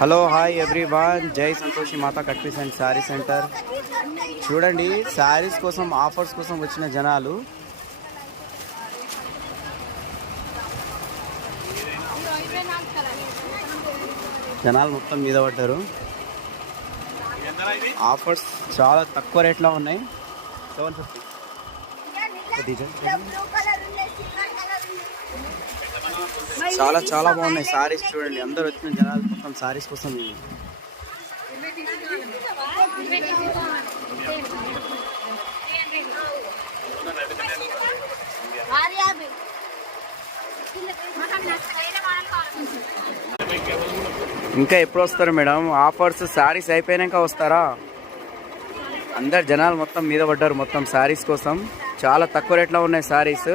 Hello hi everyone, Jai Santoshi Mata cut piece and sari centre. చూడండి, శారీస్ కోసం offers కోసం వచ్చిన జనాలు. జనాలు మొత్తం మీద పడ్డారు. ఆఫర్స్ చాలా తక్కువ రేట్లో ఉన్నాయి. 750. చాలా చాలా బాగున్నాయి సారీస్. చూడండి, అందరు వచ్చిన జనాలు మొత్తం సారీస్ కోసం. ఇంకా ఎప్పుడు వస్తారు మేడం? ఆఫర్స్ సారీస్ అయిపోయాక వస్తారా? అందరు జనాలు మొత్తం మీద పడ్డారు మొత్తం సారీస్ కోసం. చాలా తక్కువ రేట్లో ఉన్నాయి సారీస్.